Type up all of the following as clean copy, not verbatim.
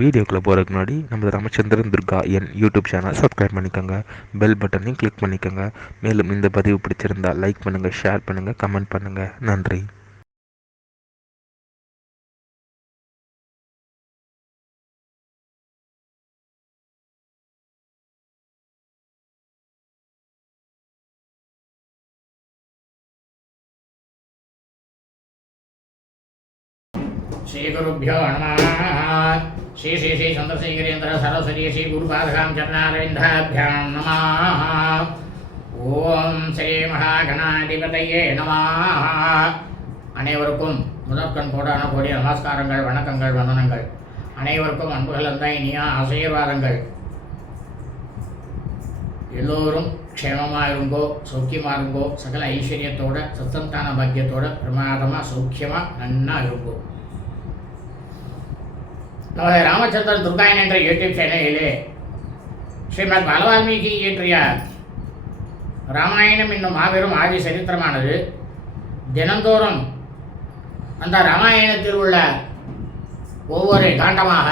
வீடியோக்குள்ளே போகிறதுக்கு முன்னாடி நம்ம ராமச்சந்திரன் துர்கா என் யூடியூப் சேனல் சப்ஸ்கிரைப் பண்ணிக்கோங்க, பெல் பட்டனையும் கிளிக் பண்ணிக்கோங்க. மேலும் இந்த பதிவு பிடிச்சிருந்தால் லைக் பண்ணுங்கள், ஷேர் பண்ணுங்கள், கமெண்ட் பண்ணுங்கள். நன்றி. श्री गुरुभ्यो नमः। श्री श्री श्री चंद्रशेखरेन्द्र सरस्वती श्री गुरुपादकां चरणारविन्दाभ्यां नमः। ओम श्री महागणाधिपतये नमः। அனைவருக்கும் முதற்கண் கோடான கோடிய நமஸ்காரங்கள், வணக்கங்கள், வந்தனங்கள். அனைவருக்கும் அன்பு கலந்த இனிய ஆசீர்வாதங்கள். எல்லோரும் க்ஷேமமாக இருங்கோ, சௌக்கியமாக இருங்கோ, சகல ஐஸ்வர்யத்தோட சத்தந்தான பாக்கியத்தோட பிரமாதமாக சௌக்கியமாக நன்னா இருங்கோ. நமது ராமச்சந்திரன் துர்காயன் என்ற யூடியூப் சேனலிலே ஸ்ரீமத் பாலவால்மீகி இயற்றிய ராமாயணம் என்னும் மாபெரும் ஆதி சரித்திரமானது தினந்தோறும் அந்த ராமாயணத்தில் உள்ள ஒவ்வொரு காண்டமாக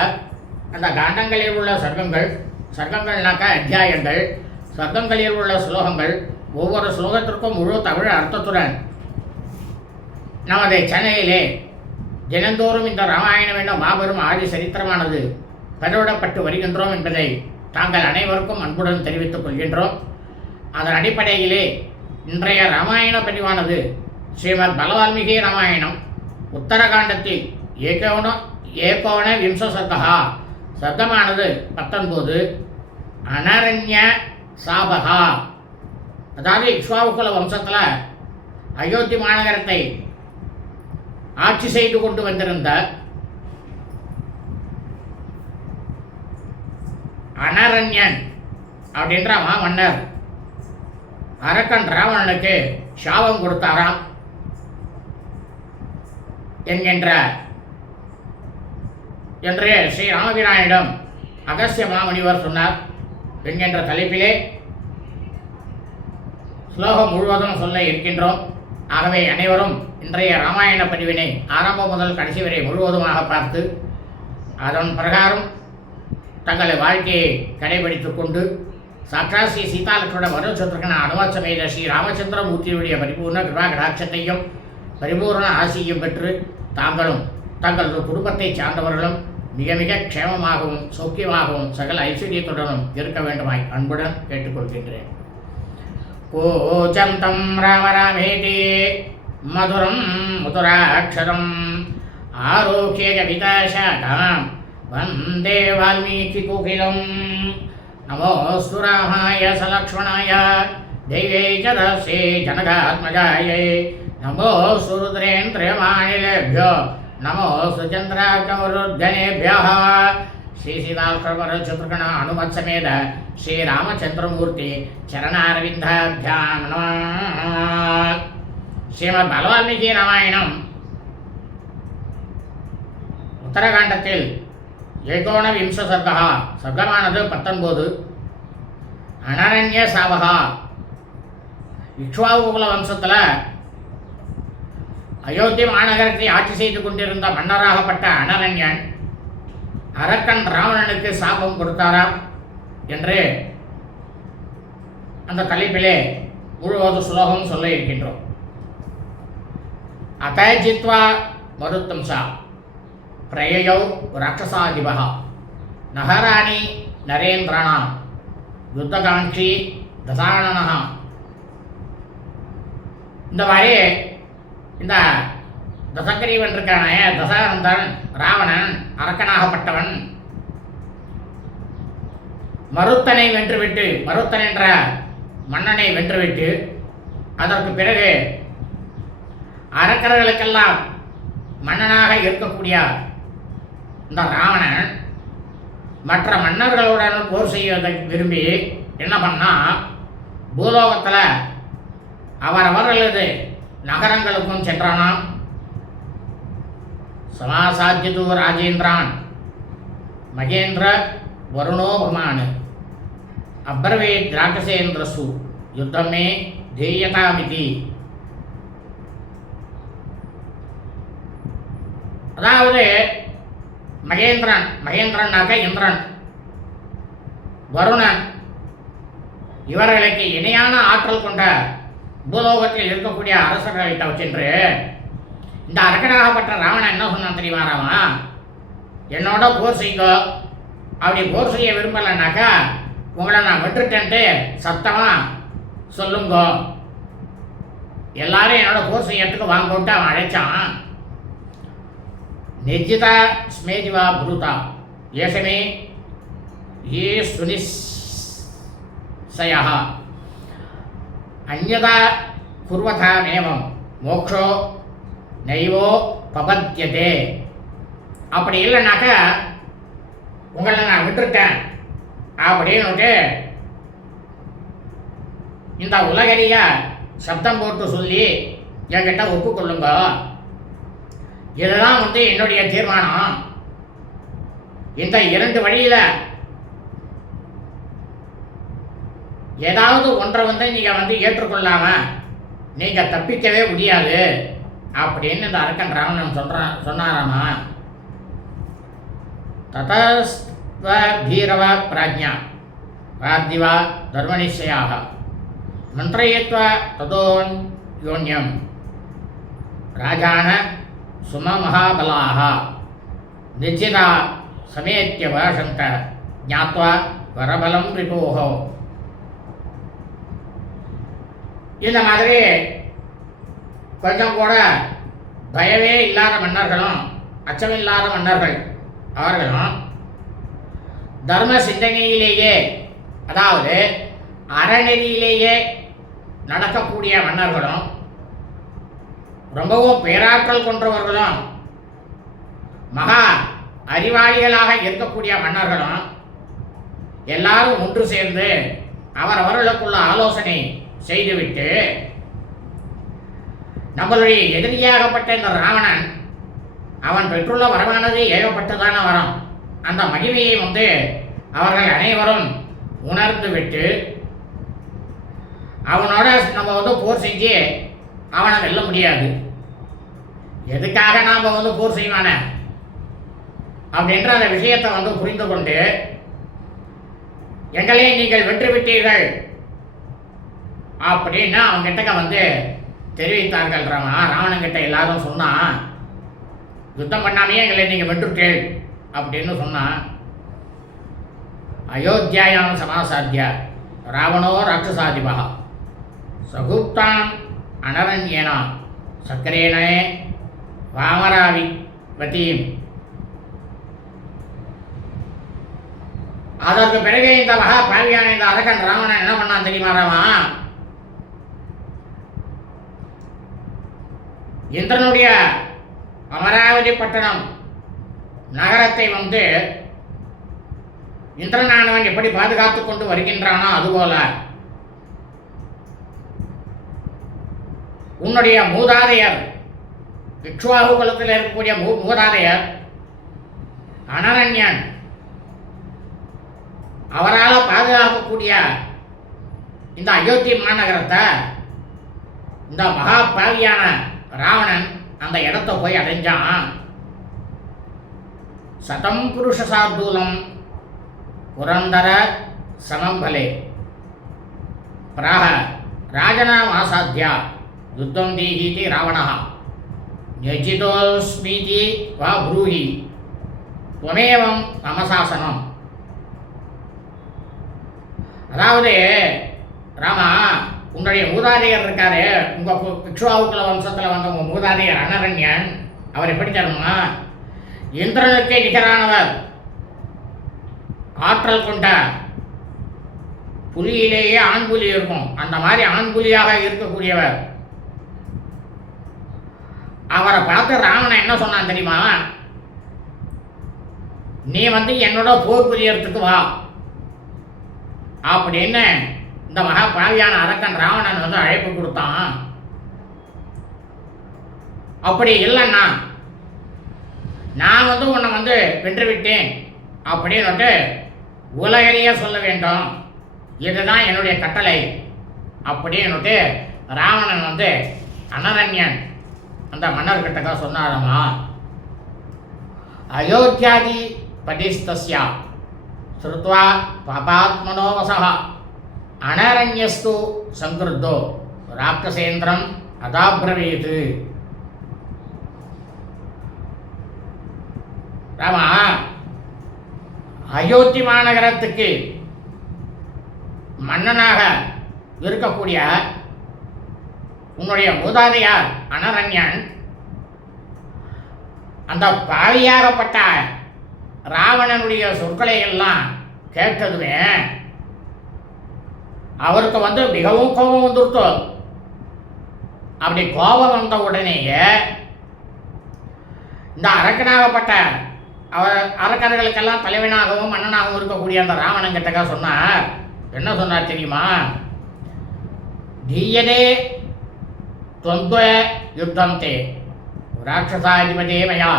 அந்த காண்டங்களில் உள்ள சர்க்கங்கள்னாக்கா அத்தியாயங்கள், சர்க்கங்களில் உள்ள ஸ்லோகங்கள், ஒவ்வொரு ஸ்லோகத்திற்கும் முழு தமிழ் அர்த்தத்துடன் நமது சேனலிலே தினந்தோறும் இந்த ராமாயணம் என்னும் மாபெரும் ஆதி சரித்திரமானது பதிவிடப்பட்டு வருகின்றோம் என்பதை தாங்கள் அனைவருக்கும் அன்புடன் தெரிவித்துக் கொள்கின்றோம். அதன் அடிப்படையிலே இன்றைய ராமாயண பதிவானது ஸ்ரீமத் பலவால்மீகி ராமாயணம் உத்தரகாண்டத்தில் ஏகோண விம்ச சர்க்கா, சர்க்கமானது 19, அனரண்ய சாபகா, அதாவது இக்ஷ்வாகுகுல வம்சத்தில் அயோத்தி மாநகரத்தை ஆட்சி செய்து கொண்டு வந்திருந்த அனரண்யன் அப்படின்ற மன்னர் அரக்கன் ராவணனுக்கு சாபம் கொடுத்தாராம் என்கின்ற என்று ஸ்ரீ ராமபிரானிடம் அகஸ்திய மாமுனிவர் சொன்னார் என்கின்ற தலைப்பிலே ஸ்லோகம் முழுவதும் சொல்ல இருக்கின்றோம். ஆகவே அனைவரும் இன்றைய ராமாயண பதிவினை ஆரம்பம் முதல் கடைசி வரை முழுவதுமாக பார்த்து அதன் பிரகாரம் தங்களை வாழ்க்கையை கடைபிடித்துக் கொண்டு சாட்சாத் ஸ்ரீ சீதாலட்சுமண மனோசத்ருகன அனுவாசமேத ஸ்ரீ ராமச்சந்திரமூர்த்தியுடைய பரிபூர்ண கிருபா கடாட்சத்தையும் பரிபூர்ண ஆசியும் பெற்று தாங்களும் தங்களது குடும்பத்தை சார்ந்தவர்களும் மிக மிக க்ஷேமமாகவும் சௌக்கியமாகவும் சகல ஐஸ்வர்யத்துடனும் இருக்க வேண்டுமாய் அன்புடன் கேட்டுக்கொள்கின்றேன். கோச்சந்தம் ராம ராமேதி மதுரம் மதுராட்சரம் ஆரோக்கிய கவிதாசாகாம் வந்தே வால்மீகி கோகிலம். நமோஸ்து ராமாய சலக்ஷ்மணாய தெய்வே ச தஸ்யே ஜனகாத்மஜாயை நமோஸ்து ருத்ரேந்திரமானிலேभ्यो நமோஸ்து சந்திரார்க்கமருத்கணேभ्यः. ஸ்ரீ சீதாலட்சுமண அனுமத் சமேத ஸ்ரீ ராமச்சந்திரமூர்த்தி சரணாரவிந்தாभ्यां நமः. ஸ்ரீமத் பலவால்மீகி ராமாயணம் உத்தரகாண்டத்தில் ஏகோண விம்ச சர்க்கா, சர்க்கமானது 19, அனரண்ய சாபகா, இக்ஷ்வாகுகுல வம்சத்தில் அயோத்தி மாநகரத்தை ஆட்சி செய்து கொண்டிருந்த மன்னராகப்பட்ட அனரண்யன் அரக்கன் ராவணனுக்கு சாபம் கொடுத்தாராம் என்று அந்த தலைப்பிலே முழுவது ஸ்லோகம் சொல்ல இருக்கின்றோம். அத்தஜித்வா மருத்தம்சா பிரயயௌ ராட்சசாதிபः நகராணி நரேந்திராணாம் யுத்தகாங்ஷி தசானனः. இந்த மாதிரி இந்த தசகிரீவன் இருக்கானே, தசானந்தன் ராவணன் அரக்கனாகப்பட்டவன் மருத்தனை வென்றுவிட்டு, மருத்தன் என்ற மன்னனை வென்றுவிட்டு அதற்கு பிறகு அரக்கர்களுக்கெல்லாம் மன்னனாக இருக்கக்கூடிய இந்த ராவணன் மற்ற மன்னர்களுடன் போர் செய்வதை விரும்பி என்ன பண்ணா, பூலோகத்தில் அவரவர்களது நகரங்களுக்கும் சென்றானாம். சமாசாத்தியது ராஜேந்திரான் மகேந்திர வருணோபமான் அப்ரவேத் ராட்சசேந்திரசு யுத்தமே தேயதாமிதி. அதாவது மகேந்திரன், மகேந்திரனாக இந்திரன், வருணன், இவர்களுக்கு இணையான ஆற்றல் கொண்ட பூலோகத்தில் இருக்கக்கூடிய அரசர்கள்கிட்ட வச்சென்று இந்த அரக்கனாகப்பட்ட ராவணன் என்ன சொன்னான் தெரியுமா? ராமா, என்னோட போர் செய்யுங்கோ, அப்படி போர் செய்ய விரும்பலைன்னாக்கா உங்களை நான் விட்டுட்டேன்ட்டு சத்தமாக சொல்லுங்கோ, எல்லாரும் என்னோட போர் செய்யறதுக்கு வாங்கிட்டு அவன் அழைச்சான். நிர்ஜிதா ஸ்மேதிவா புருதா ஏஷமே ஏ சுனிசயா அந்யதா குர்வதா நேமம் மோக்ஷோ நைவோ பபத்யதே. அப்படி இல்லைனாக்கா உங்களை நான் விட்டுருக்கேன் அப்படின்னுட்டு இந்த உலகறிய சப்தம் போட்டு சொல்லி என்கிட்ட ஒப்புக்கொள்ளுங்க. இதுதான் என்னுடைய தீர்மானம். இந்த 2 வழியில் ஏதாவது ஒன்றை நீங்கள் ஏற்றுக்கொள்ளாம நீங்கள் தப்பிக்கவே முடியாது அப்படின்னு இந்த அரக்கன் ராவணன் சொன்னாராமா. ததஸ்வ பீரவ பிராஜ்ஞா பார்த்திவா தர்மநிச்சயாக மந்திரயத்வ ததோன்யோன்யம் ராஜான சுமமகாபலாக நிச்சிதா சமேத்திய பாஷந்த ஞாத்வா வரபலம் ரிபோகோ. இந்த மாதிரி கொஞ்சம் கூட பயமே இல்லாத மன்னர்களும் அச்சமில்லாத மன்னர்கள் அவர்களும் தர்ம சிந்தனையிலேயே, அதாவது அறநெறியிலேயே நடக்கக்கூடிய மன்னர்களும் ரொம்பவும் பேராற்றல் கொண்டவர்களும் மகா அறிவாளிகளாக இருக்கக்கூடிய மன்னர்களும் எல்லாரும் ஒன்று சேர்ந்து அவர்களுக்குள்ள ஆலோசனை செய்துவிட்டு நம்மளுடைய எதிரியாகப்பட்ட இந்த ராவணன் அவன் பெற்றுள்ள வரமானது ஏகப்பட்டதான வரம், அந்த மகிமையை அவர்கள் அனைவரும் உணர்ந்து விட்டு அவனோட நம்ம போர் செஞ்சு அவனை வெல்ல முடியாது. எதுக்காக நாம் போர் செய்வான அப்படின்ற அந்த விஷயத்தை புரிந்து கொண்டு எங்களே நீங்கள் வென்று விட்டீர்கள் அப்படின்னு அவங்கிட்ட தெரிவித்தார்கள். ராவணங்கிட்ட எல்லாரும் சொன்னான், யுத்தம் பண்ணாமையே எங்களை நீங்கள் வென்றுட்டேள் அப்படின்னு சொன்னான். அயோத்தியாயாம் சமாசாத்திய ராவணோ ராட்சசாதிபா சகுப்தான் அனரண்யேனா சக்கரேனே வாமராவிவதீம். அதற்கு பிறகு இந்த மகா பாவியான இந்த அரக்கன் ராவணன் என்ன பண்ணான் தெரியுமா? ராமா, இந்திரனுடைய அமராவதி பட்டணம் நகரத்தை இந்திரனானவன் எப்படி பாதுகாத்து கொண்டு வருகின்றானோ அதுபோல உன்னுடைய மூதாதையர் இக்ஷ்வாகு குலத்தில் இருக்கக்கூடிய மூதாதையர் அனரண்யன் அவரால் பாதுகாக்கக்கூடிய இந்த அயோத்தி மாநகரத்தை இந்த மகா பாவியான ராவணன் அந்த இடத்தை போய் அடைஞ்சான். சதம் புருஷ சார்தூலம் புரந்தர சமம்பலே பிராக ராஜனாம் ஆசாத்தியா யுத்தம் தீஹீதி ராவணா நியஜிதோஸ்மீதி வா ப்ரூஹி துவமேவம் மமசாசனம். அதாவது ராமா, உங்களுடைய மூதாதையர் இருக்காரு, உங்கள் இக்ஷ்வாகுகுல வம்சத்தில் வந்த உங்கள் மூதாதையர் அனரண்யன், அவர் எப்படி தரணுமா? இந்திரனுக்கே நிகரானவர், ஆற்றல் கொண்ட புலியிலேயே ஆண் புலி இருக்கும், அந்த மாதிரி ஆண் புலியாக இருக்கக்கூடியவர். அவரை பார்த்து ராவணன் என்ன சொன்னான் தெரியுமா? நீ என்னோட போர் புரியறதுக்கு வா அப்படின்னு இந்த மகா பாவியான அரக்கன் ராவணன் அழைப்பு கொடுத்தான். அப்படி இல்லைன்னா நான் உன்னை வென்று விட்டேன் அப்படின்னு உலகறிய சொல்ல வேண்டும், இதுதான் என்னுடைய கட்டளை அப்படின்னு ராவணன் அனரண்யன் அந்த மன்னர்கிட்ட சொன்னாராமா. அயோத்தியாதி படிஸ்தஸ்யா ஸ்ருத்வா பாபாத்மனோ வசஹ அனரண்யஸ்து சங்கிருத்தோ ராட்சசேந்திரம் அதாப்ரவீத். ராமா, அயோத்தி மாநகரத்துக்கு மன்னனாக இருக்கக்கூடிய உன்னுடைய மூதாதையார் அனரண்யன் அந்த பாவியாகப்பட்ட ராவணனுடைய சொற்களை எல்லாம் கேட்டதுமே அவருக்கு மிகவும் கோபம் வந்துருத்தோ. அப்படி கோபம் வந்த உடனேயே இந்த அரக்கனாகப்பட்ட அரக்கர்களுக்கெல்லாம் தலைவனாகவும் மன்னனாகவும் இருக்கக்கூடிய அந்த ராவணன் கிட்டக்கா சொன்னார். என்ன சொன்னார் தெரியுமா? தீயதே துவந்த்வ யுத்தம் தே ராட்சசாதிபதே மயா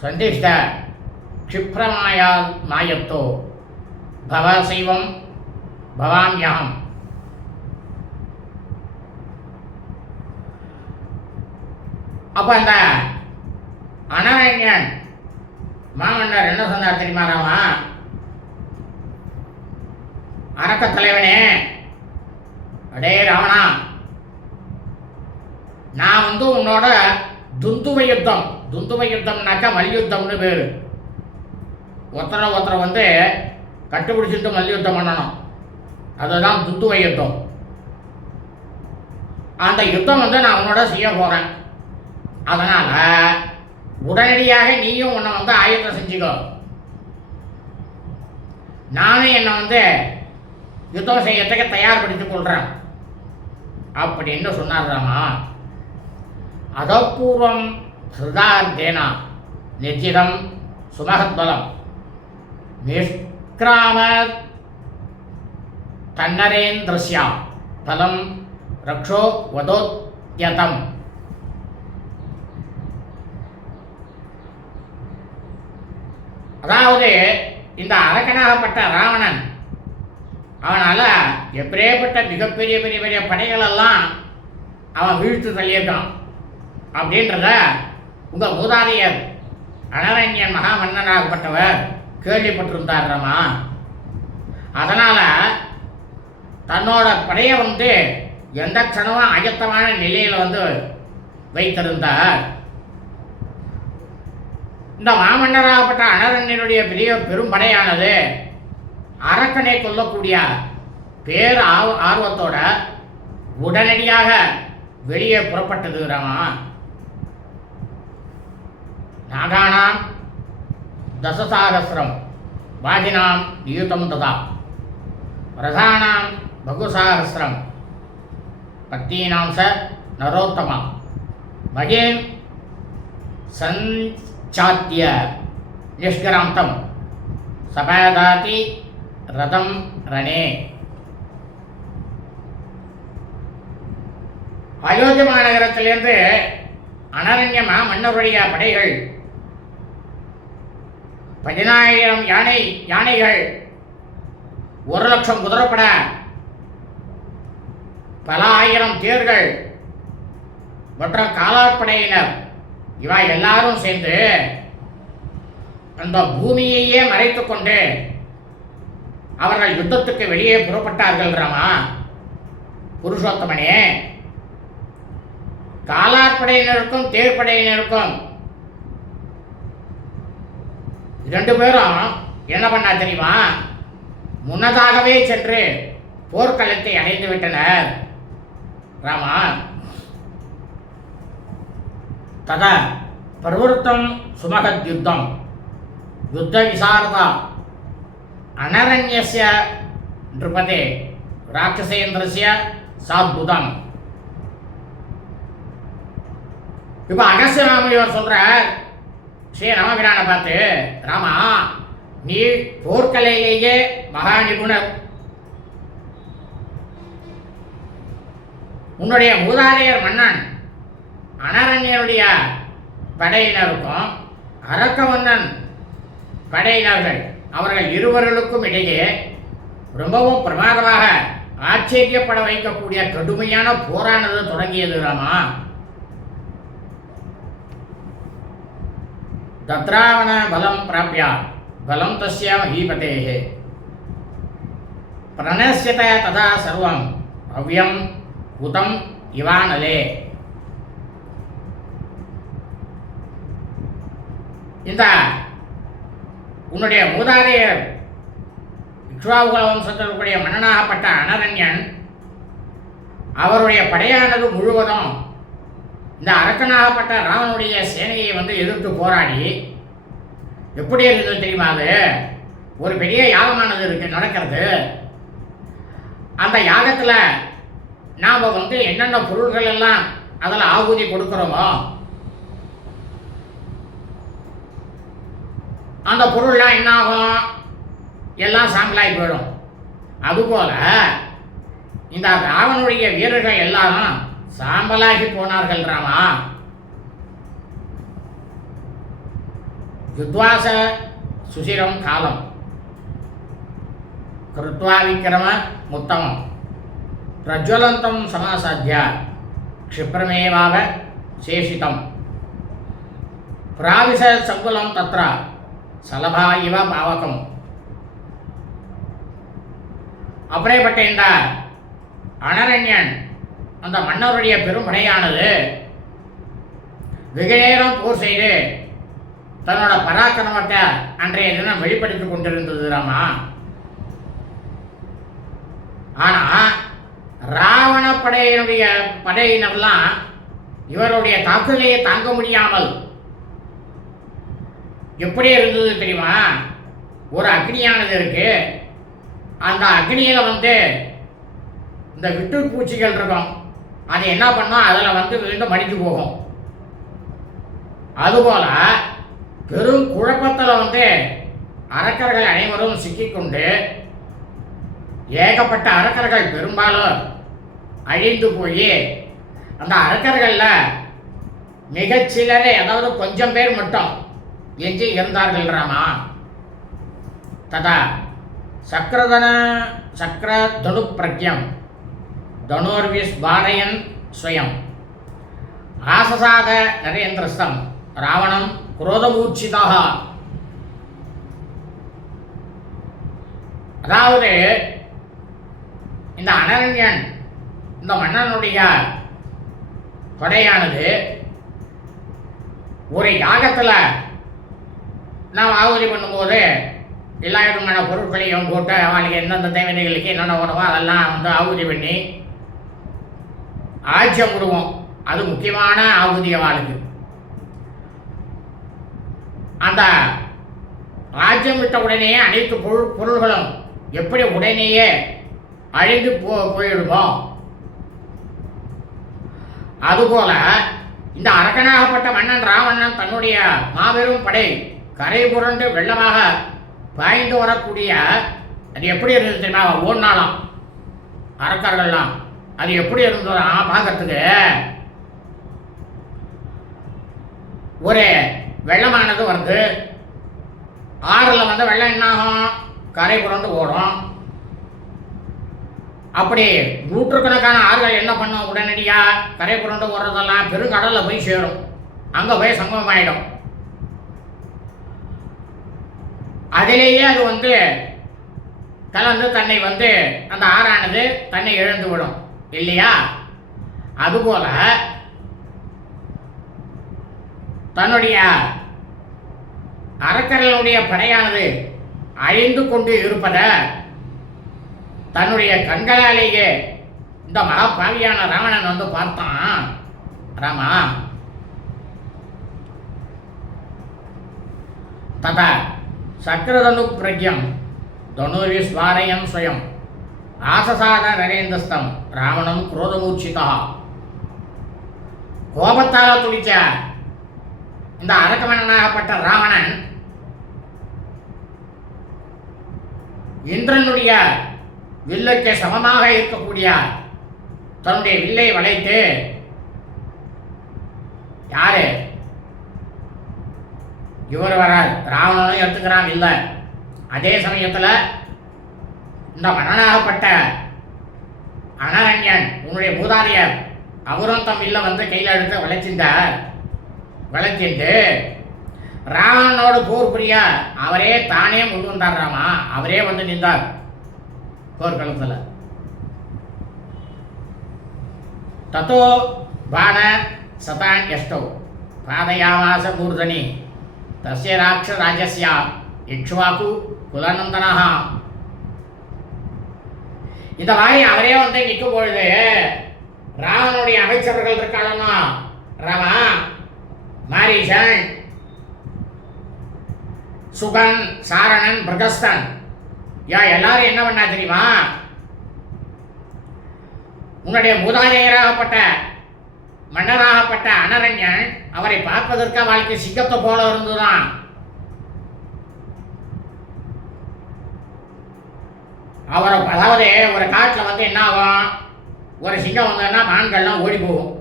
சந்திஷ்ட க்ஷிப்ரமாயா மாயத்தோ பவசைவம் பவாம்யகம். அப்போ அந்த அனரண்யன் மாமன்னர் என்ன சொன்னார் தெரியுமா? ராமா, அரக்க தலைவனே, அடே ராவணா, நான் உன்னோட துந்துவ யுத்தம்னாக்கா மல்யுத்தம்னு பேரு. ஒருத்தரை கட்டுப்பிடிச்சிட்டு மல்யுத்தம் பண்ணணும், அதுதான் துந்துவ யுத்தம். அந்த யுத்தம் நான் உன்னோட செய்ய போறேன். அதனால உடனடியாக நீயும் உன்னை ஆயத்தம் செஞ்சுக்கோ. நானும் என்னை யுத்தம் செய்யறதுக்கு தயார்படுத்திக் கொள்றேன் அப்படின்னு சொன்னார் ராமா. அதப்பூர்வம் ஸ்ருதார்த்தேனா நிச்சிதம் சுமகத்பலம் நிஷ்கிராம தன்னரேந்திரஸ்யா பலம் ரக்ஷோ வதோத்யதம். அதாவது இந்த அரக்கனாகப்பட்ட ராவணன் அவனால் எப்பேற்பட்ட மிகப்பெரிய பெரிய பெரிய படைகளெல்லாம் அவன் வீழ்த்து தள்ளியிருக்கான் அப்படின்றத உங்கள் மூதாதையர் அனரண்யன் மகாமன்னனாகப்பட்டவர் கேள்விப்பட்டிருந்தார் ராமா. அதனால் தன்னோட படையை எந்த க்ஷணமும் ஆயத்தமான நிலையில் வைத்திருந்தார். இந்த மாமன்னராகப்பட்ட அனரண்யனுடைய பெரிய பெரும் படையானது அரக்கனை கொல்லக்கூடிய பேர் ஆர்வத்தோட உடனடியாக வெளியே புறப்பட்டது ராமா. நாகானாம் தசசாகசிரம் வாஜினாம் நியுதம் ததா ரசானாம் பகுசாகசிரம் பக்தீனாம் ச நரோத்தமா மகேன் சஞ்சாத்திய நிஷ்கிராந்தம் சபாதாதி ரதம் ரணே. அயோத்தி மாநகரத்திலிருந்து அனரண்ய மன்னருடைய படைகள் 10,000 யானைகள், 1,00,000 குதிரைப்பட, பல ஆயிரம் தேர்கள் மற்றும் காலாட்படையினர் இவா எல்லாரும் சேர்ந்து அந்த பூமியையே மறைத்து கொண்டு அவர்கள் யுத்தத்துக்கு வெளியே புறப்பட்டார்கள் ராமா. புருஷோத்தமனே, காலாட்படையினருக்கும் தேர்ப்படையினருக்கும் 2 பேரும் என்ன பண்ணா தெரியுமா? முன்னதாகவே சென்று போர்க்களத்தை அடைந்து விட்டனர் ராமா. ததா பிரவருத்தம் சுமகத் யுத்தம் யுத்த விசாரதா அனரண்யஸ்ய நிருபதே ராட்சசேந்திரஸ்ய சாத்புதம். இப்போ அகஸ்திய ராமையோர் சொல்றார் ஸ்ரீ ராமபிரானை பார்த்து, ராமா, நீ போர்க்கலையிலேயே மகா நிபுணர். உன்னுடைய மூதாதையர் மன்னன் அனரண்யனுடைய படையினருக்கும் அரக்கவண்ணன் படையினர்கள் அவர்கள் இருவர்களுக்கும் இடையே ரொம்பவும் பிரமாதமாக ஆச்சரியப்பட வைக்கக்கூடிய கடுமையான போரானது தொடங்கியது ராமா. தத்ராவண பலம் பிராப்ய பலம் தஸ்ய மஹீபதேः பிரணஸ்யத ததா சர்வம் அவ்யம் உதம் இவானலே. இந்த உன்னுடைய மூதாதையர் இக்ஷ்வாகுல வம்சத்தில் இருக்கக்கூடிய மன்னனாகப்பட்ட அனரண்யன் அவருடைய படையானது முழுவதும் இந்த அரக்கனாகப்பட்ட ராவனுடைய சேனையை எதிர்த்து போராடி எப்படி இருந்தது தெரியுமா? அது ஒரு பெரிய யாகமானது இருக்கு நடக்கிறது. அந்த யாகத்தில் நாம் என்னென்ன பொருள்கள் எல்லாம் அதில் ஆகுதி கொடுக்குறோமோ அந்த பொருள்லாம் என்ன ஆகும்? எல்லாம் சாம்பலாகி போயிடும். அதுபோல இந்த ராவனுடைய வீரர்கள் எல்லாரும் சாம்பலாகி போனார்கள் ராமா. யுத்வாச சுசிரம் காலம் கிருத்வா விக்கிரம முத்தமம் பிரஜ்வலந்தம் சமாசாத்திய க்ஷிப்ரமேவாவ சேஷிதம் பிராவிச சங்குலம் தத்ர சலபா இவ பாவகம். அப்படிப்பட்ட இந்த அனரண்யன் அந்த மன்னருடைய பெரும்படையானது வெகு நேரம் போர் செய்து தன்னோட பராக்கிரமத்தை அன்றைய தினம் வெளிப்படுத்திக் கொண்டிருந்தது ராமா. ஆனா ராவண படையினர்லாம் இவருடைய தாக்குதலையே தாங்க முடியாமல் எப்படி இருந்தது தெரியுமா? ஒரு அக்னியானது இருக்கு. அந்த அக்னியில இந்த விட்டு பூச்சிகள் இருக்கும். அது என்ன பண்ணோம்? அதில் விழுந்து மடித்து போகும். அதுபோல பெரும் குழப்பத்தில் அரக்கர்கள் அனைவரும் சிக்கிக்கொண்டு ஏகப்பட்ட அரக்கர்கள் பெரும்பாலும் அழிந்து போய் அந்த அரக்கர்களில் மிகச்சிலரே, அதாவது கொஞ்சம் பேர் மட்டும் எஞ்சி இருந்தார்கள் ராமா. ததா சக்கர தனு பிரக்யம் தனுர்விஸ்பாரயன் ஸ்வயம் ஆசசாத நரேந்திரஸ்தம் ராவணம் குரோதமூர்ச்சிதாக. அதாவது இந்த அனரண்யன் இந்த மன்னனுடைய படையானது ஒரு யாகத்தில் நாம் ஆகுதி பண்ணும்போது எல்லா விதமான பொருட்களையும் போட்டு அவளுக்கு எந்தெந்த தேவதைகளுக்கு என்னென்ன உணவோ அதெல்லாம் ஆகுதி பண்ணி ஆட்சியம் விடுவோம். அது முக்கியமான ஆகுதி அவளுக்கு. அந்த ராஜ்யம் விட்ட உடனேயே அனைத்து பொருள்களும் எப்படி உடனேயே அழிந்து போயிடுமோ அதுபோல இந்த அரக்கனாகப்பட்ட மன்னன் ராவணன் தன்னுடைய மாபெரும் படை கரை புரண்டு வெள்ளமாக பாய்ந்து வரக்கூடிய அது எப்படி இருந்தது தெரியுமா? ஓடினாலாம் அரக்கர்கள்லாம். அது எப்படி இருந்ததா பார்க்கறதுக்கு? ஒரு வெள்ளமானது வருது. ஆறில் வெள்ளம் என்னாகும்? கரை புரண்டு ஓடும். அப்படி நூற்றுக்கணக்கான ஆறுகள் என்ன பண்ணும்? உடனடியாக கரை புரண்டு ஓடுறதெல்லாம் பெருங்கடலில் போய் சேரும். அங்கே போய் சங்கமம் ஆகிடும். அதிலேயே அது கலந்து தன்னை அந்த ஆறானது தன்னை இழந்து விடும் இல்லையா? அதுபோல தன்னுடைய அரக்கர்களுடைய படையானது அழிந்து கொண்டு இருப்பதை தன்னுடைய கண்களாலேயே இந்த மகாபாவியான ராவணன் பார்த்தான். ராமா ததா சக்கரதனு பிரக்யம் தனுர்விஸ்வாரயன் ஸ்வயம் ஆசசாத நரேந்திரஸ்தம் ராவணம் குரோதமூர்ச்சிதா. கோபத்தால் துடிச்ச இந்த அரக்கமன்னனாகப்பட்ட ராவணன் இந்திரனுடைய வில்லுக்கு சமமாக இருக்கக்கூடிய தன்னுடைய வில்லை வளைத்து, யாரு இவர் வரார், ராவணனும் எடுத்துக்கிறான் இல்லை. அதே சமயத்தில் இந்த மன்னனாகப்பட்ட அனரண்யன் உன்னுடைய மூதாதையர் அவரும் தம் வில்லை கையில் எடுத்து வளைச்சிட்டு ராவணனோடு போர் புரிய அவரே தானே முன் வந்தார். ராமா அவரே வந்து நின்றார் போர்க்களத்தில். தத்தோ பாண சதான் எஷ்டோ பாதயாவாச மூர்தனி தஸ்ய ராட்சராஜஸ்யா இக்ஷ்வாகு குலநந்தனா. இந்த மாதிரி அவரே வந்து நிற்கும் பொழுது ராவனுடைய அமைச்சர்கள் இருக்காளா, ராமா, மாரீசன், சுகன், சாரணன், பிரகஸ்தன், எல்லாரும் என்ன பண்ணா தெரியுமா? உன்னுடைய மூதாதையராகப்பட்ட மன்னராகப்பட்ட அனரண்யன் அவரை பார்ப்பதற்கு வாழ்க்கை சிங்கத்தை போல இருந்துதான். அவரை அதாவது ஒரு காட்டில் வந்து என்ன ஆகும், ஒரு சிங்கம் வந்ததுன்னா மான்கள்லாம் ஓடி போகும்,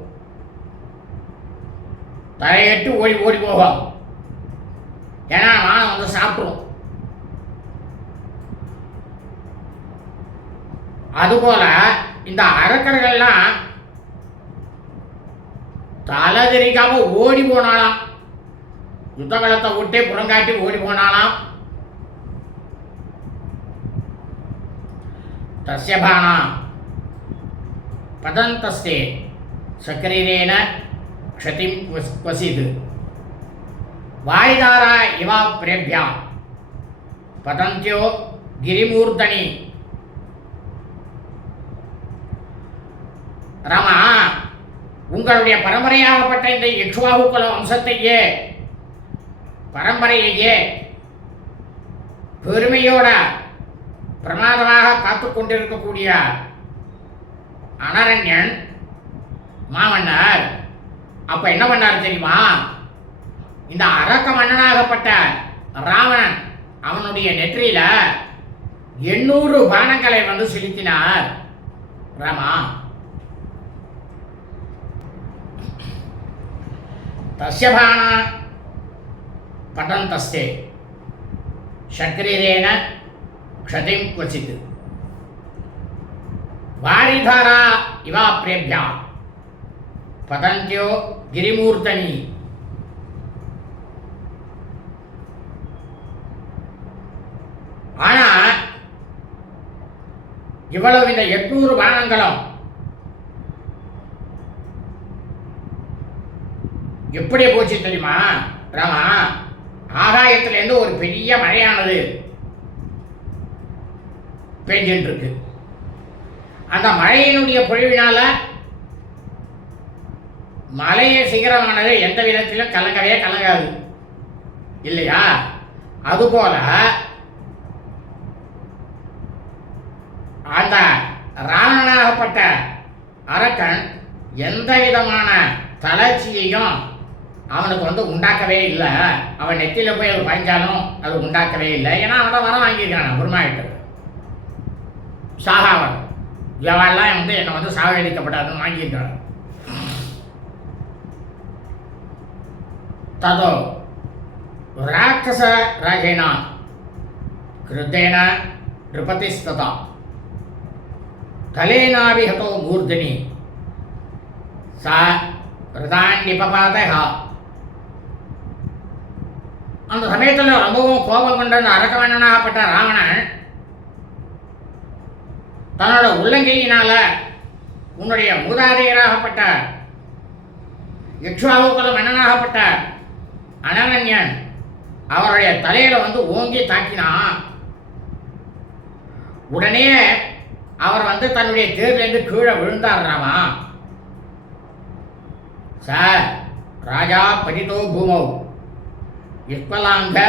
தலையெட்டு ஓடி ஓடி போகும். ஏன்னா மானம் வந்து சாப்பிடும். அதுபோல இந்த அரக்கர்கள்லாம் தலை தெரிக்காம ஓடி போனாலாம், யுத்தகலத்தை விட்டே புறங்காட்டி ஓடி போனாலாம். தஸ்யபானா பதந்தஸ்தே சக்கரீரேன க்ஷதிம் வசிது வாய்தாரா இவா பிரேபியா பதந்தியோ கிரிமூர்த்தனி. ராமா, உங்களுடைய பரம்பரையாகப்பட்ட இந்த இக்ஷ்வாகுகுல வம்சத்தையே பரம்பரையையே பெருமையோட பிரமாதமாக காத்து கொண்டிருக்கக்கூடிய அனரண்யன் மாமன்னர் அப்ப என்ன பண்ணார் தெரியுமா? இந்த அரக்க மன்னனாகப்பட்ட ராவணன் அவனுடைய நெற்றியில 800 பானங்களை வந்து செலுத்தினார். ராமா, தஸ்யபான பதந்தஸ்தே சக்ரீரேன க்ஷதிம் க்வசித் வாரிதாரா இவா பிரேபியா பதந்தியோ கிரிமூர்த்தனி. ஆனா இவ்வளவு இந்த 800 பானங்களும் எப்படி போச்சு தெரியுமா? ராமா, ஆகாயத்திலிருந்து ஒரு பெரிய மழையானது பெஞ்சிட்டு இருக்கு. அந்த மழையினுடைய பொழிவினால மலைய சிகரமானது எந்த விதத்திலும் கலங்கவே கலங்காது இல்லையா? அதுபோல அந்த ராவணனாகப்பட்ட அரக்கன் எந்த விதமான தளர்ச்சியையும் அவனுக்கு வந்து உண்டாக்கவே இல்லை. அவன் நெத்தியில் போய் அது பாய்ஞ்சாலும் அது உண்டாக்கவே இல்லை. ஏன்னா அவனை வர வாங்கியிருக்கான் பெருமாயிட்டு சாகாவன் இவெல்லாம் வந்து என்னை வந்து சாகடிக்கப்படாதுன்னு வாங்கியிருக்கான். ததோ ராட்சச ராஜேன கிருத்தேன நிருபதிஸ்ததா தலேனாவிஹதோ மூர்தனி சா பிரதான்யபபாதஹா. அந்த சமயத்தில் ரொம்பவும் கோபம் கொண்ட அரக்கமன்னனாகப்பட்ட ராவணன் தன்னோட உள்ளங்கையினால உன்னுடைய மூதாதையராகப்பட்ட இக்ஷ்வாகுகுல மன்னனாகப்பட்ட அனரண்யன் அவருடைய தலையில வந்து ஓங்கி தாக்கினான். உடனே அவர் வந்து தன்னுடைய தேர்லேருந்து கீழே விழுந்தார். ராமா, சார் ராஜா பதிதோ பூமௌ விஸ்வலாங்க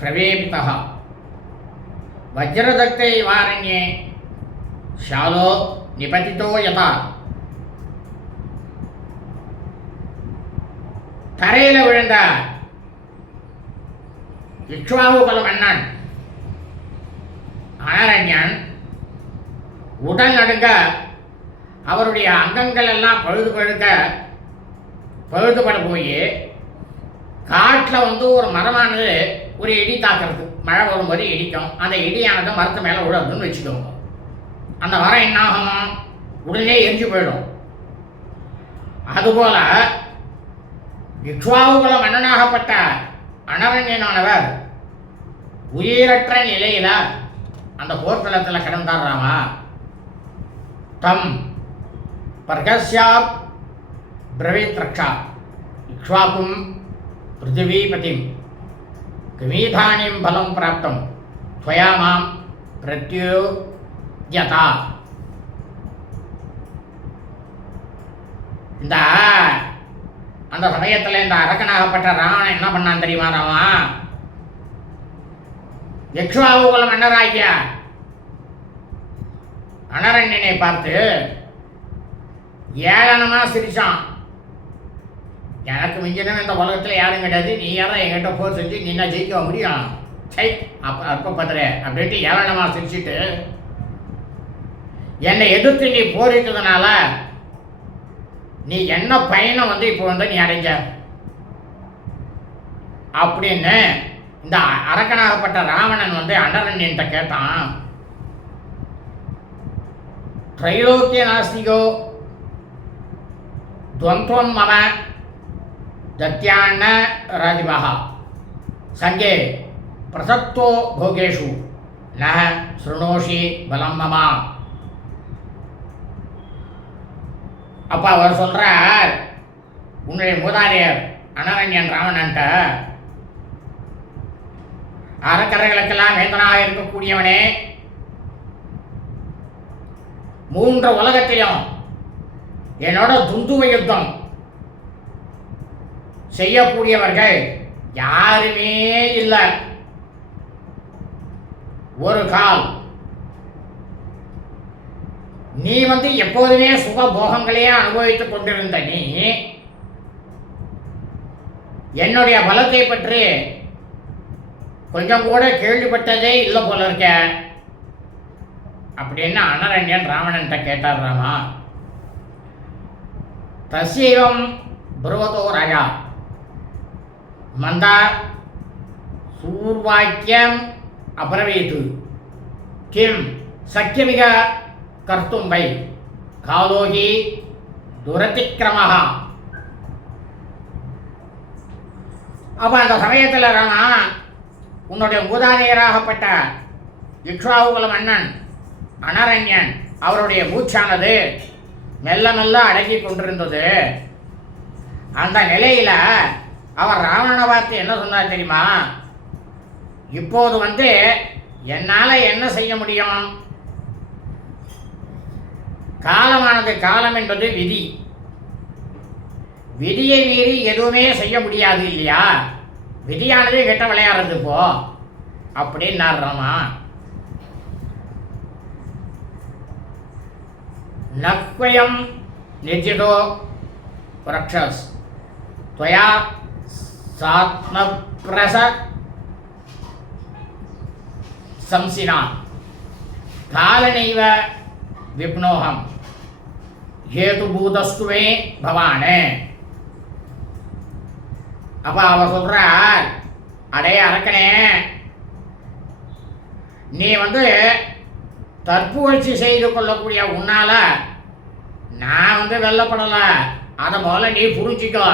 பிரவேபிதா வஜ்ரதத்தை வாரண்யே ஷாலோ நிபதிதோ யதா. தரையில் விழுந்த இக்ஷ்வாகுகுல மன்னன் அனரண்யன் உடல் நடுங்க அவருடைய அங்கங்கள் எல்லாம் பழுதுபட போய் காட்டில் வந்து ஒரு மரமானது ஒரு இடி தாக்குறது, மழை வரும்போது இடிக்கும். அந்த இடியானது மரத்து மேலே விழுதுன்னு வச்சுக்கோங்க. அந்த மரம் என்ன ஆகும், உடனே எரிஞ்சு போயிடும். அதுபோல இக்ஷ்வாகுகுல மன்னனாகப்பட்ட அனரண்யனானவர் உயிரற்ற நிலையில அந்த போர்க்களத்தில் கிடந்தாராமா. தம் பர்கஸ்யா பிரவீத் ரக்ஷா இக்ஷ்வாகும் பிருத்திவீபதிம் கிமீதானிம் பலம் பிராப்தம் துவயா மாம் பிரத்யுத்யதா. இந்த அந்த சமயத்தில் இந்த அரக்கனாகப்பட்ட ராவணன் என்ன பண்ணான் தெரியுமா? ராவன் இக்ஷ்வாகுகுல மன்னராகிய அனரண்யனை பார்த்து ஏளனமா சிரிச்சான். எனக்கு மிஞ்சினவன் இந்த உலகத்தில் யாரும் கிடையாது, நீ யாரும் என்கிட்ட போர் செஞ்சு நின்னா ஜெயிக்க முடியும், சை அப்ப பத்திர அப்படின்ட்டு ஏளனமா சிரிச்சுட்டு, என்னை எதிர்த்து நீ போரிட்டதுனால நீ என்ன பயணம் இப்போ நீ அடைஞ்ச அப்படின்னு இந்த அரக்கனாகப்பட்ட ராவணன் அனரண்யன்ட்ட கேட்டான். திரைலோக்கிய நாஸ்திகோ துவந்த்வம் மம தத்யாண்ண ராஜிமஹா சங்கே பிரசக்தோ போகேஷு ந ஸ்ருணோஷி பலம் மமா. அப்பா அவர் சொல்றார், உன்னுடைய மூதாதையர் அனரண்யன் ராவணன்ட்ட, அறக்கரைகளுக்கெல்லாம் வேந்தனாக இருக்கக்கூடியவனே, 3 உலகத்திலும் என்னோட துந்துவ யுத்தம் செய்யக்கூடியவர்கள் யாருமே இல்லை. ஒரு கால் நீ எப்போதுமே சுக போகங்களையே அனுபவித்துக் கொண்டிருந்த நீ என்னுடைய பலத்தை பற்றி கொஞ்சம் கூட கேள்விப்பட்டதே இல்லை போல இருக்க அப்படின்னு அனரண்யன் ராவணன்ட்ட கேட்டார். ராமா தஸ்யைவம் புருவதோ ராஜா மந்தா சூர்வாக்கியம் அப்ரவீத் கிம் சக்கியமிக கர்த்தும் வை காலோகி துரதிக்கிரமஹா. அப்ப அந்த சமயத்தில் ராமா, உன்னுடைய மூதாதையராகப்பட்ட இக்ஷ்வாகுகுல மன்னன் அனரண்யன் அவருடைய மூச்சானது மெல்ல மெல்ல அடங்கி கொண்டிருந்தது. அந்த நிலையில அவர் ராவணனை பார்த்து என்ன சொன்னார் தெரியுமா? இப்போது என்னால என்ன செய்ய முடியும்? காலமானது, காலம் என்பது விதி, விதியை மீறி எதுவுமே செய்ய முடியாது இல்லையா? விதியானது கெட்ட விளையாடுறது இப்போ அப்படின்னார் ராமா. நக்வயம் நிர்ஜிதோ ரக்ஷஸ் त्वया सात्मप्रस संसिना कालनैव विप्नोहम हेतुभूतस्तु मे भवाने. அப்ப அவ சொல்றார், அடே அரக்கனே, நீ தற்புகழ்ச்சி செய்து கொள்ளக்கூடிய உன்னால நான் வெல்லப்படல, அதை போல நீ புரிஞ்சிக்கோ.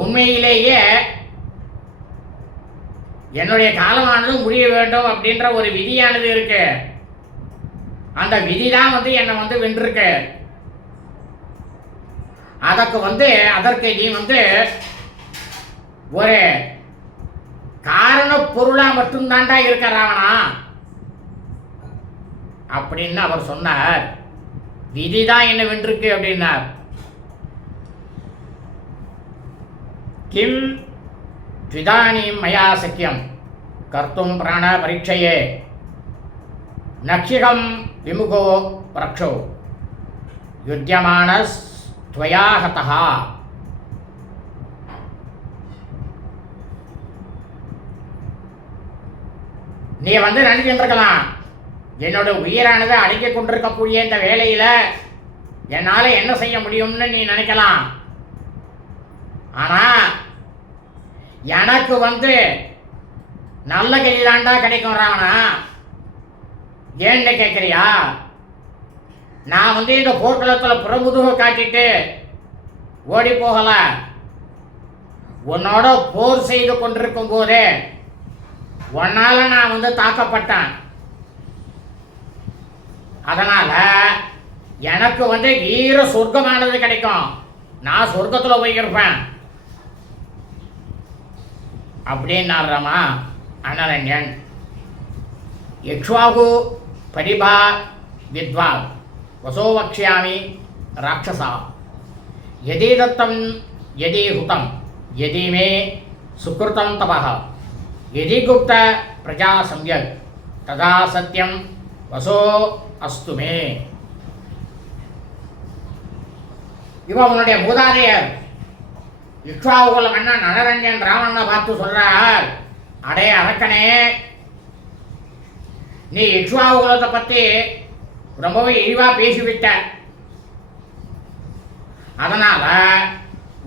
உண்மையிலேயே என்னுடைய காலமானது முடிய வேண்டும் அப்படின்ற ஒரு விதியானது இருக்கு. அந்த விதி தான் என்னை வென்றிருக்கு. அதற்கு அதற்கு நீ ஒரு காரண பொருளா மட்டும்தான்டா இருக்க ராவணா அப்படின்னு அவர் சொன்னார். விதிதான் என்ன வென்றிருக்கு அப்படின்னார். கிம் த்விதானீம் மயா சக்கியம் கர்த்தும் பிராண பரீட்சையே நக்ஷிகம் விமுகோ ரக்ஷோ யுத்தியமானஸ் त्वया हतः. நீ நினைக்கின்றிருக்கலாம், என்னோட உயிரானது அடங்கிக் கொண்டிருக்கக்கூடிய இந்த வேலையில என்னால என்ன செய்ய முடியும்னு நீ நினைக்கலாம். ஆனா எனக்கு நல்ல கதிதாண்டா கிடைக்கும் ராவணா. ஏன்னு கேட்குறியா? நான் இந்த போர்க்களத்தில் புறமுதுக காட்டிட்டு ஓடி போகல. உன்னோட போர் செய்து கொண்டிருக்கும் போதே உன்னால நான் தாக்கப்பட்டேன். அதனால எனக்கு வீர சொர்க்கமானது கிடைக்கும். நான் சொர்க்கத்தில் போயிருப்பேன் அப்படின்னாராமா அனரண்யன். இக்ஷ்வாகு பரிபா வித்வா வசோ வக்ஷ்யாமி ராட்சசா யதி தத்தம் யதி ஹுதம் யதி மே சுக்ருதம் தபஹ யதி குப்த பிரஜா சம்யக் ததா சத்யம் வசோ அஸ்து மே. இவன் உன்னுடைய மூதாதையர் இக்ஷ்வாகுல மன்னன் அனரண்யன் ராவணனை பார்த்து சொல்றார், அடே அரக்கனே, நீ இக்ஷ்வாகுலத்தை பற்றி ரொம்பவே இழிவா பேசிவிட்ட. அதனால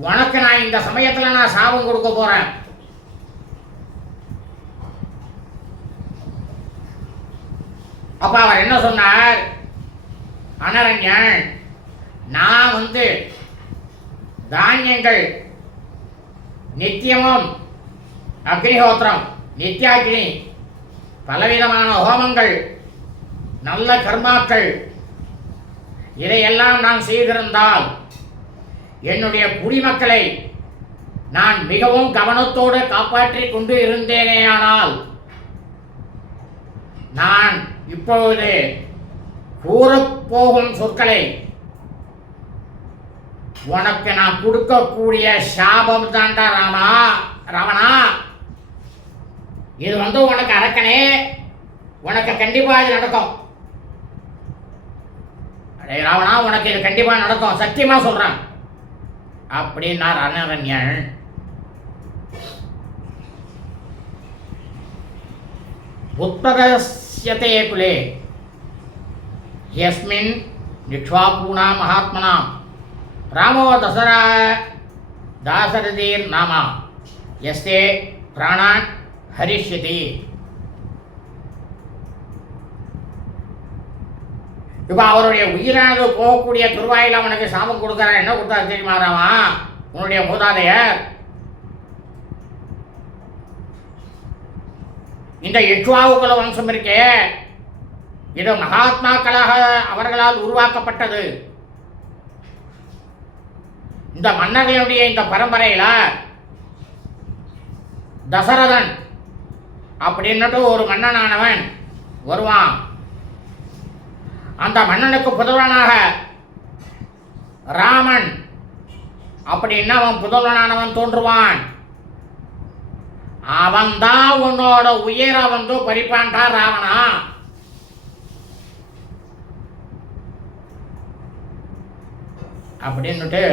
உனக்கு நான் இந்த சமயத்தில் நான் சாபம் கொடுக்க போறேன். அப்ப அவர் என்ன சொன்னார், அனரண்யன், நான் தானியங்கள் நித்தியமும் அக்னிஹோத்திரம் நித்தியாகினி பலவிதமான ஹோமங்கள் நல்ல கர்மாக்கள் இதையெல்லாம் நான் செய்திருந்தால் என்னுடைய குடிமக்களை நான் மிகவும் கவனத்தோடு காப்பாற்றிக் கொண்டு இருந்தேனேயானால் நான் இப்பொழுது கூறப்போகும் சொற்களை உனக்கு நான் கொடுக்கக்கூடிய சாபம் தாண்டா ராவணா. இது உனக்கு அரக்கனே, உனக்கு கண்டிப்பா இது நடக்கும். அடே ராவணா, உனக்கு இது கண்டிப்பா நடக்கும், சத்தியமா சொல்றேன் அப்படின்னார் அனரண்யன். உத்பகஸ்யதே குலே யஸ்மின் இக்ஷ்வாகுணா மகாத்மனா ராமோ தசரா தாசரதீர் நாமா யஸ்தே பிராணான் ஹரிஷ்யதி. இப்போ அவருடைய உயிரானது போகக்கூடிய துருவாயில் அவனுக்கு சாபம் கொடுக்குறார். என்ன கொடுத்தாரு தெரியுமா ராமா? உன்னுடைய மூதாதையர் இந்த இக்ஷ்வாகுகுல வம்சம் இருக்கே, இது மகாத்மாக்களாக அவர்களால் உருவாக்கப்பட்டது. இந்த மன்னர்களுடைய இந்த பரம்பரையில தசரதன் அப்படின்னுட்டு ஒரு மன்னனானவன் வருவான். அந்த மன்னனுக்கு புதல்வனாக ராமன் அப்படின்னு அவன் புதல்வனானவன் தோன்றுவான். அவன்தான் உன்னோட உயிரை பறிப்பான்டா ராவணா. அப்படின்னுட்டு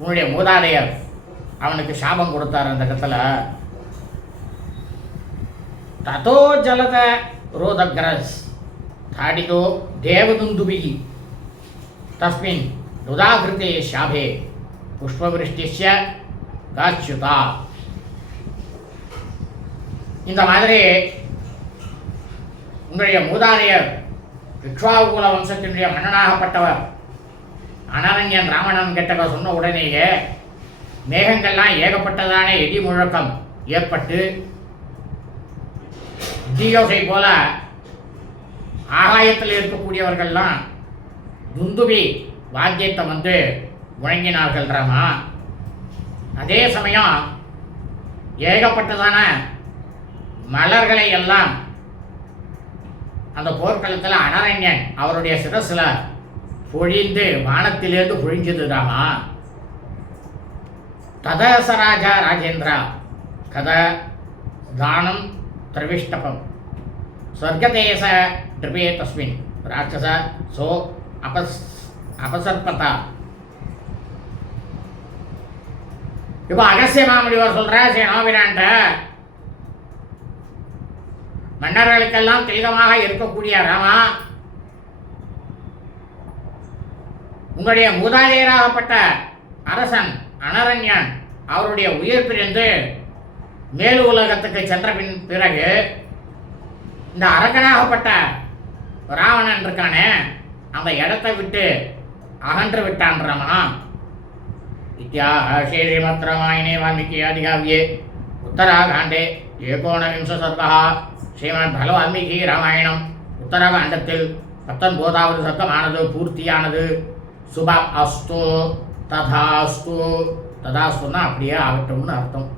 உன்னுடைய மூதாதையர் அவனுக்கு சாபம் கொடுத்தார். அந்த இடத்துல ததோ ஜலத ரோதக்ரஸ் தாடிதோ தேவதுந்துபிகி தஸ்மின் உதாகிருத்தே சாபே புஷ்பவிருஷ்டிஸ்ய காச்சுதா. இந்த மாதிரி உங்களுடைய மூதாதையர் இக்ஷ்வாகுகுல வம்சத்தினுடைய மன்னனாகப்பட்டவர் அனரண்யன் ராவணன் கிட்ட சொன்ன உடனேயே மேகங்கள்லாம் ஏகப்பட்டதான இடி முழக்கம் ஏற்பட்டு தீயோசை போல ஆகாயத்தில் இருக்கக்கூடியவர்கள்லாம் துந்துபி வாத்தியத்தை முழங்கினார்கள் ராமா. அதே சமயம் ஏகப்பட்டதான மலர்களை எல்லாம் அந்த போர்க்களத்தில் அனரண்யன் அவருடைய சிரசில் பொழிந்து வானத்திலிருந்து பொழிஞ்சது ராமா. ததசராஜா ராஜேந்திரா கத தானம் திரவிஷ்டபம் ஸ்வர்கதேச ட்ரிபே தஸ்மின் ராட்சச சோ அபசர்பதா. இப்போ அகஸ்திய மாமுனிவர் சொல்ற சேனோபிரான்ட்ட மன்னர்களுக்கெல்லாம் திலகமாக இருக்கக்கூடிய ராமா, உங்களுடைய மூதாதையராகப்பட்ட அரசன் அனரண்யன் அவருடைய உயிர் பிரிந்து மேலு உலகத்துக்கு சென்ற பிறகு இந்த அரக்கனாகப்பட்ட ராவணன் இருக்கானே அந்த இடத்தை விட்டு அகன்று விட்டான் ராமா. इत्यार्षे श्रीमद्रामायणे वाल्मीकियादिकाव्ये उत्तराकाण्डे 19 सर्गः श्रीमद्भगवद्वाल्मीकि रामायणम् उत्तराकाण्डத்தில் 19வது சர்க்கமானது பூர்த்தியானது. சுப அஸ்து ததாஸ்து. ததாஸ்துன்னா அப்படியே ஆகட்டும்னு அர்த்தம்.